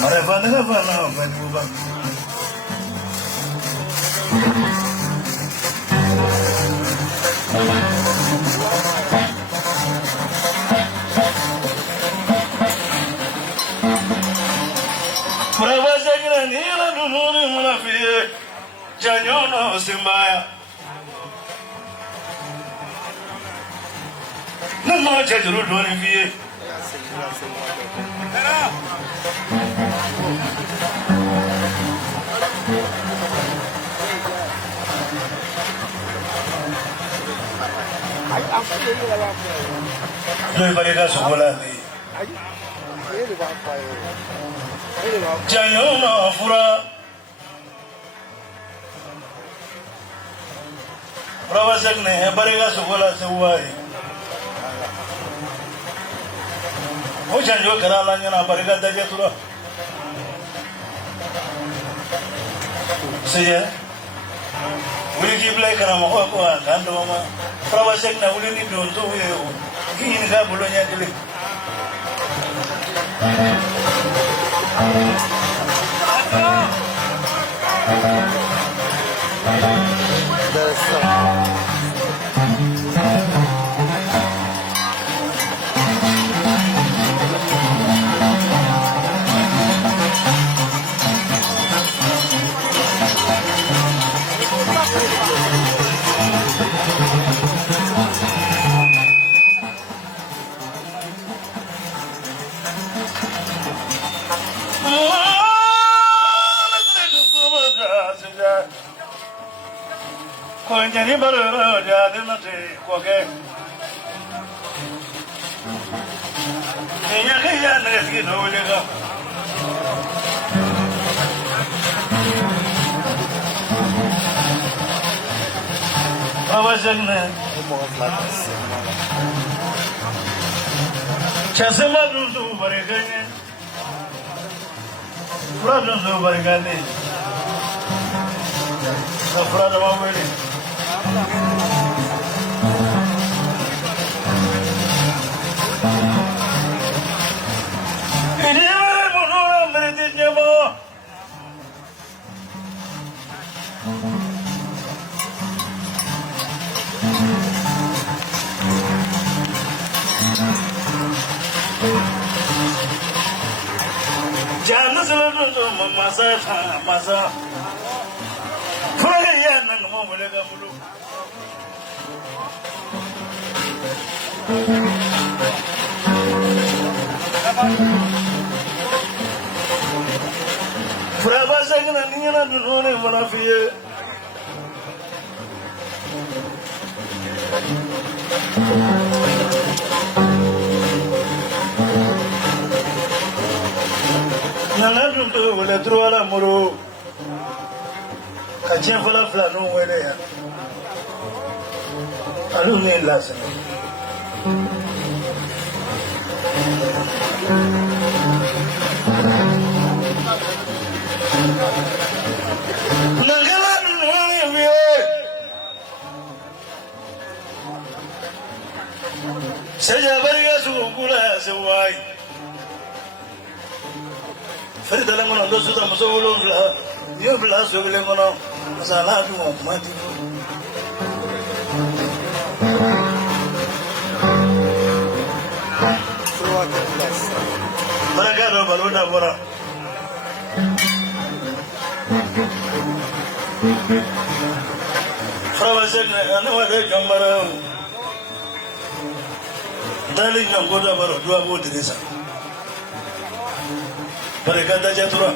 Marabana Bana Banuba. Marabazagana Nila Nunu Munafia Janyono Simbaya. No more Jajuru Donivie. Everybody does what I need. Jayona Fura Ravasagne, Barigas of Walla Sawai. Ojan Yokaralana Bariga Dajatura. See ya. Will you keep like Ramako and Andoma? Ravasagna will need to do you. He in Gabulonia. Coinjani Barra, Jadinate, Coque. Yakian is you know, I was in Chasima do Barigani. Brothers do Barigani. The brother of wedding. Masa Korea nang mo wala ka mulo Frabasa ngana ningana dunone manafiye Naladum to wala truala muru Kachin fala fla no wele ya Alu ne lasen Nagala no we Seja bariga su kula se wai Ferida la ngono dosu da muso wolo la yo bla so le ngono masala du mo mati Baraka do balona bora Frawasen ana wade kamara Dali ngoda baro dua bo dirisa Baraka da jatura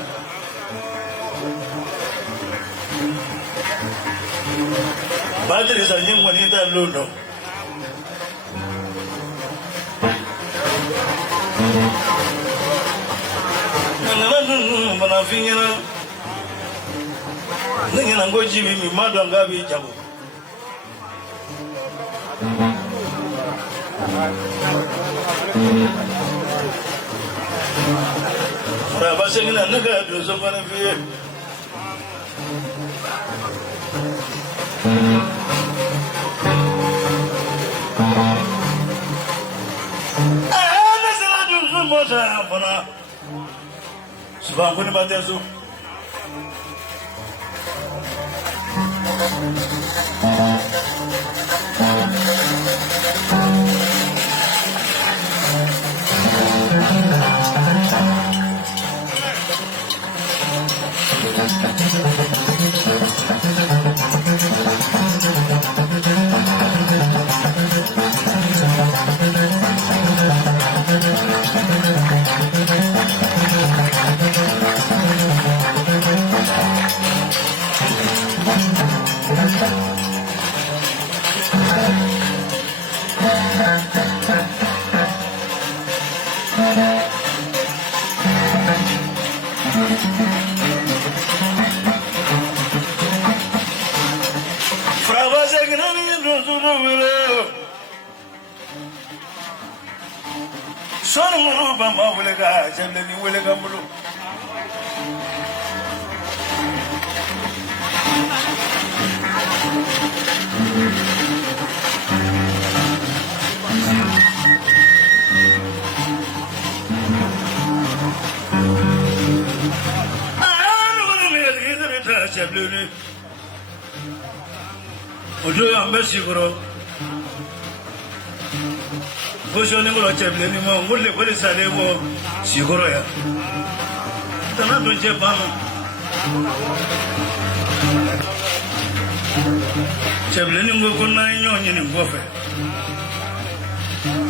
Badri sa yin wani da lodo Bana finyana Ningina ngoji mi madu ngabi jabu Rabasa ngina naga dozo bana fiye Banguni Batesu. Ojo ambesi goro. Bojo ni ngolo cheble ni mo ngole bole sale mo sigoro ya. Tana donje bano. Cheble ni ngo konna nyonyi ni ngofe.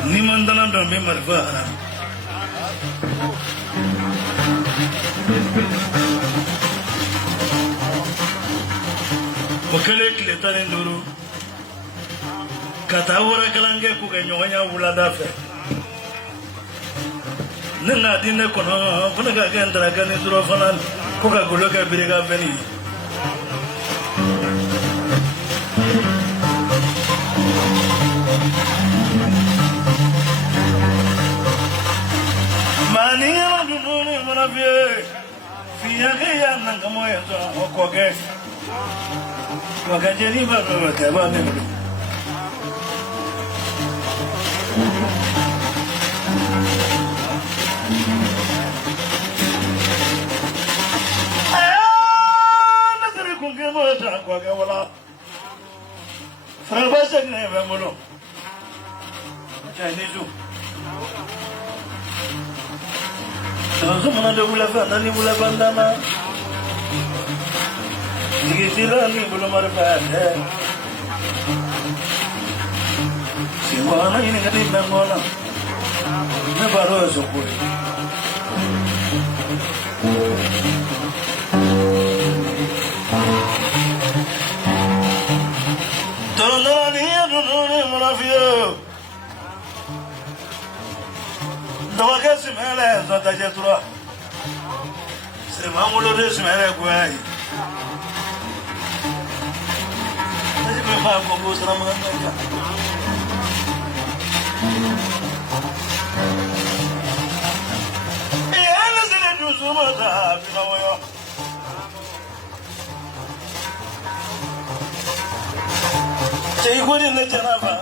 Ni mandana don be marfa ara. Bokele kiletane nduru katawora kalange kugenyonya wulada fe nena dine kono funa ga gendra gani duro fana ko ga gologa birega beni mani ndunu manavie fiye ya ngamo ya ko ge wakajeni baba wakabane nakare kungemo ta kwa wala frabasa ne bamulo janizu Tazumana de ulava nani ulava ndana Digitila ni belum ada. Siwana ini kadi bangona. Ini baru sokoi. Tonani marafio. Dawa kasi mele zata jetura. Semamulo de semele kuai. Memang aku serang mengenai. Ana sini juzu mata binawayo. Cai gua ni nak cakap apa?